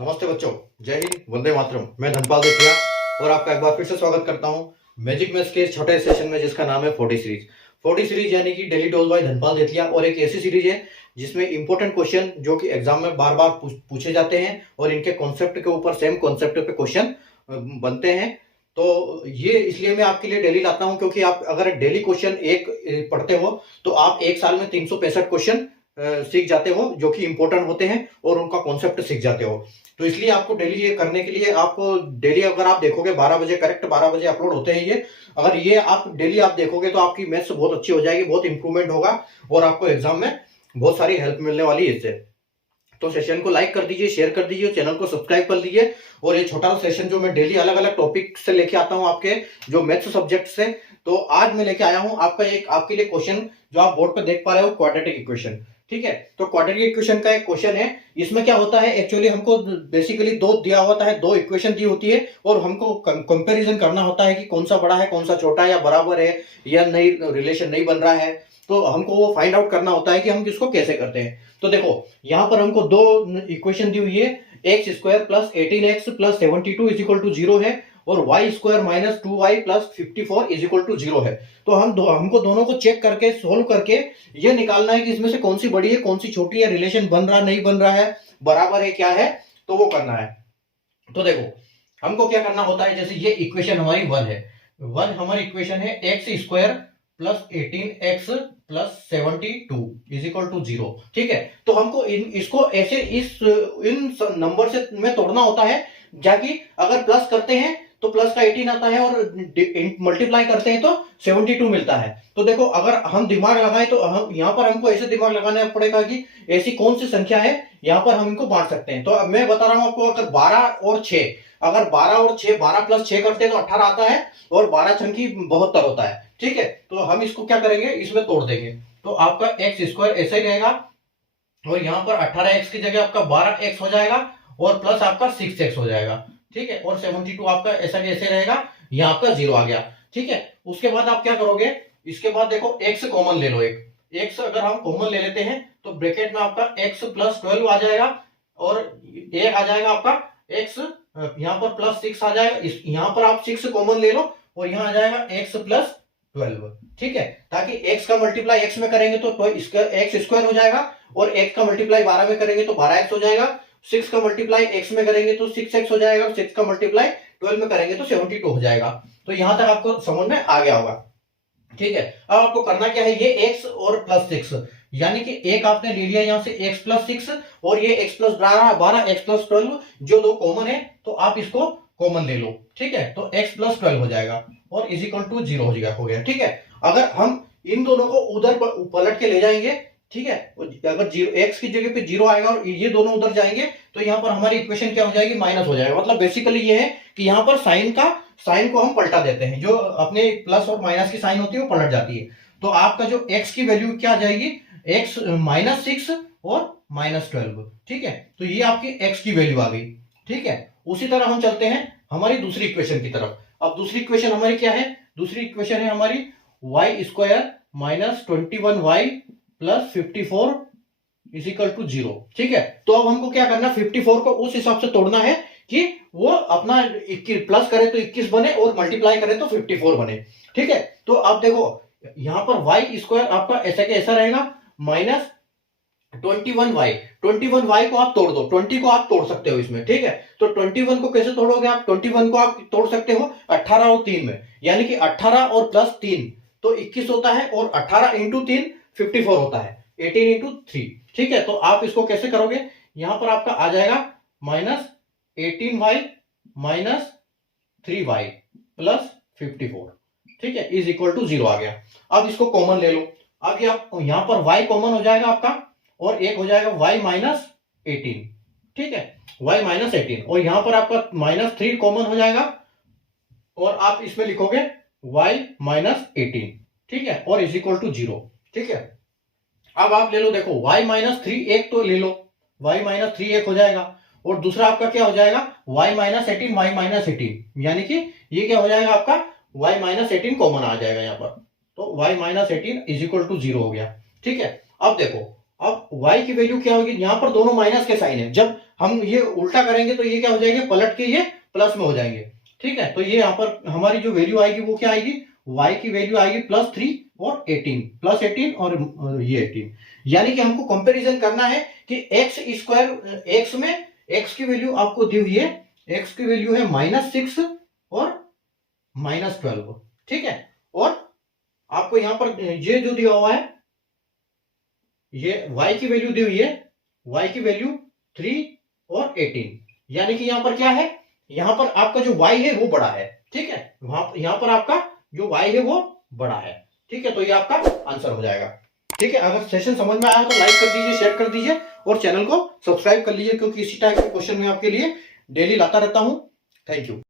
नमस्ते बच्चों, जय हिंद, वंदे मातरम। मैं धनपाल देथिया और आपका एक बार फिर से स्वागत करता हूं मैजिक मैथ्स के इस छोटे सेशन में जिसका नाम है 40 सीरीज। 40 सीरीज यानी कि डेली डोज बाय धनपाल देथिया, और एक ऐसी सीरीज है जिसमें इंपॉर्टेंट क्वेश्चन जो कि एग्जाम में बार बार पूछे जाते हैं और इनके कॉन्सेप्ट के ऊपर सेम कॉन्सेप्ट पे क्वेश्चन बनते हैं। तो ये इसलिए मैं आपके लिए डेली लाता हूं क्योंकि आप अगर डेली क्वेश्चन एक पढ़ते हो तो आप एक साल में 365 क्वेश्चन सीख जाते हो जो कि इंपॉर्टेंट होते हैं और उनका कॉन्सेप्ट सीख जाते हो। तो इसलिए आपको डेली ये करने के लिए आपको डेली अगर आप देखोगे 12 बजे करेक्ट 12 बजे अपलोड होते हैं ये, अगर ये आप डेली आप देखोगे तो आपकी मैथ्स बहुत अच्छी हो जाएगी, बहुत इंप्रूवमेंट होगा और आपको एग्जाम में बहुत सारी हेल्प मिलने वाली है इससे। तो सेशन को लाइक कर दीजिए, शेयर कर दीजिए, चैनल को सब्सक्राइब कर लीजिए। और ये छोटा सा सेशन जो मैं डेली अलग अलग टॉपिक से लेके आता हूँ आपके जो मैथ्स सब्जेक्ट से, तो आज मैं लेके आया हूँ आपका एक आपके लिए क्वेश्चन जो आप बोर्ड पे देख पा रहे हो, क्वाड्रेटिक इक्वेशन। ठीक है, तो क्वाड्रेटिक इक्वेशन का एक क्वेश्चन है। इसमें क्या होता है, एक्चुअली हमको बेसिकली दो दिया होता है, दो इक्वेशन दी होती है और हमको कंपैरिजन करना होता है कि कौन सा बड़ा है, कौन सा छोटा है, या बराबर है या नहीं, रिलेशन नहीं बन रहा है। तो हमको वो फाइंड आउट करना होता है कि हम किसको कैसे करते हैं। तो देखो यहां पर हमको दो इक्वेशन दी हुई है, x square plus 18x plus 72 is equal to 0 है और y square minus 2y plus 54 is equal to 0 है। तो हमको दोनों को चेक करके सोल्व करके ये निकालना है कि इसमें से कौन सी बड़ी है, कौन सी छोटी है, रिलेशन बन रहा नहीं बन रहा है, बराबर है क्या है, तो वो करना है। तो देखो हमको क्या करना होता है, जैसे ये इक्वेशन हमारी 1 है, 1 हमारी इक्वेशन है x square plus 18x plus 72 is equal to 0। ठीक है, तो हमको इसको ऐसे इन नंबर से में तोड़ना होता है, जाकि अगर प्लस करते हैं तो प्लस का 18 आता है और मल्टीप्लाई करते हैं तो 72 मिलता है। तो देखो अगर हम दिमाग लगाएं तो हम यहाँ पर हमको ऐसे दिमाग लगाना पड़ेगा कि ऐसी कौन सी संख्या है यहाँ पर हम इनको बांट सकते हैं। तो अब मैं बता रहा हूं आपको, अगर 12 और 6, अगर 12 और 6 12 प्लस 6 करते हैं तो 18 आता है और 12 छंकी 72 होता है। ठीक है, तो हम इसको क्या करेंगे, इसमें तोड़ देंगे। तो आपका एक्स स्क्वायर ऐसा ही रहेगा और यहाँ पर 18x की जगह आपका 12x हो जाएगा और प्लस आपका 6x हो जाएगा। ठीक है, और 72 आपका ऐसा कैसे रहेगा, यहाँ आपका 0 आ गया। ठीक है, उसके बाद आप क्या करोगे, इसके बाद देखो x कॉमन ले लो, एक x अगर हम कॉमन ले लेते हैं तो ब्रैकेट में आपका x प्लस 12 आ जाएगा और एक आ जाएगा आपका x, यहाँ पर प्लस 6 आ जाएगा, यहाँ पर आप 6 कॉमन ले लो और यहाँ आ जाएगा x प्लस 12। ठीक है, ताकि x का मल्टीप्लाई x में करेंगे तो इसका x स्क्वायर हो जाएगा और x का मल्टीप्लाई 12 में करेंगे तो 12x हो जाएगा, 6 का मल्टीप्लाई x में करेंगे तो 6x हो जाएगा, 6 का मल्टीप्लाई 12 में करेंगे तो 72 हो जाएगा। तो यहां तक आपको समझ में आ गया होगा। ठीक है, अब आपको करना क्या है, ये x और प्लस 6 यानी कि एक आपने ले लिया यहाँ से x प्लस 6 और ये x प्लस 12 x प्लस 12 जो दो कॉमन है तो आप इसको कॉमन ले लो। ठीक है, तो x प्लस 12 हो जाएगा और इज इक्वल टू 0 हो गया। ठीक है, अगर हम इन दोनों को उधर पलट के ले जाएंगे, ठीक है, अगर x की जगह पे 0 आएगा और ये दोनों उधर जाएंगे तो यहाँ पर हमारी इक्वेशन क्या हो जाएगी, माइनस हो जाएगा। मतलब बेसिकली ये है कि यहाँ पर साइन को हम पलटा देते हैं, जो अपने प्लस और माइनस की साइन होती है वो पलट जाती है। तो आपका जो x की वैल्यू क्या आ जाएगी, x माइनस 6 और माइनस 12। ठीक है, तो ये आपकी x की वैल्यू आ गई। ठीक है, उसी तरह हम चलते हैं हमारी दूसरी इक्वेशन की तरफ। अब दूसरी इक्वेशन हमारी क्या है, दूसरी इक्वेशन है हमारी y square minus 21y plus 54 is equal to 0। ठीक है, तो अब हमको क्या करना, 54 को उस हिसाब से तोड़ना है कि वो अपना 21 प्लस करे तो 21 बने और मल्टीप्लाई करे तो 54 बने। ठीक है, तो अब देखो यहां पर वाई स्क्वायर आपका ऐसा के ऐसा रहेगा माइनस 21y को आप तोड़ दो, 20 को आप तोड़ सकते हो इसमें। ठीक है, तो 21 को कैसे तोड़ोगे आप, 21 को आप तोड़ सकते हो 18 और 3 में, यानी कि 18 और प्लस 3 तो 21 होता है और 18 इंटू 3 54 होता है, 18 इंटू 3। ठीक है, तो आप इसको कैसे करोगे, यहां पर आपका आ जाएगा minus 18y minus 3y plus 54। ठीक है, इज इक्वल टू 0 आ गया। अब इसको कॉमन ले लो, अब यहां पर y कॉमन हो जाएगा आपका और एक हो जाएगा y माइनस 18। ठीक है, y माइनस 18 और यहां पर आपका माइनस 3 कॉमन हो जाएगा और आप इसमें लिखोगे y माइनस 18। ठीक है, और इज इक्वल टू 0। ठीक है, अब आप ले लो, देखो y माइनस 3 एक तो ले लो, y माइनस 3 एक हो जाएगा और दूसरा आपका क्या हो जाएगा y माइनस 18 y माइनस 18, यानी कि ये क्या हो जाएगा आपका y माइनस 18 कॉमन आ जाएगा यहाँ पर, तो y minus 18 is equal to 0 हो गया। ठीक है, अब देखो अब y की वैल्यू क्या होगी, यहां पर दोनों माइनस के साइन है, जब हम ये उल्टा करेंगे तो ये क्या हो जाएंगे, पलट के ये प्लस में हो जाएंगे। ठीक है, तो ये यहाँ पर हमारी जो वैल्यू आएगी वो क्या आएगी, y की वैल्यू आएगी +3 और 18, +18 और ये 18। यानी कि हमको कंपैरिजन करना है कि एक्स स्क्वायर, एक्स में x की वैल्यू आपको दी हुई है, x की वैल्यू है -6 और -12। ठीक है, और आपको यहां पर ये जो दिया हुआ है, ये y की वैल्यू दी हुई है, y की वैल्यू 3 और 18। यानी कि यहां पर क्या है, यहां पर आपका जो y है वो बड़ा है। ठीक है, यहां पर आपका जो y है वो बड़ा है। ठीक है, तो ये आपका आंसर हो जाएगा। ठीक है, अगर सेशन समझ में आया तो लाइक कर दीजिए, शेयर कर दीजिए और चैनल को सब्सक्राइब कर लीजिए, क्योंकि इसी टाइप के क्वेश्चन मैं आपके लिए डेली लाता रहता हूं। Thank you.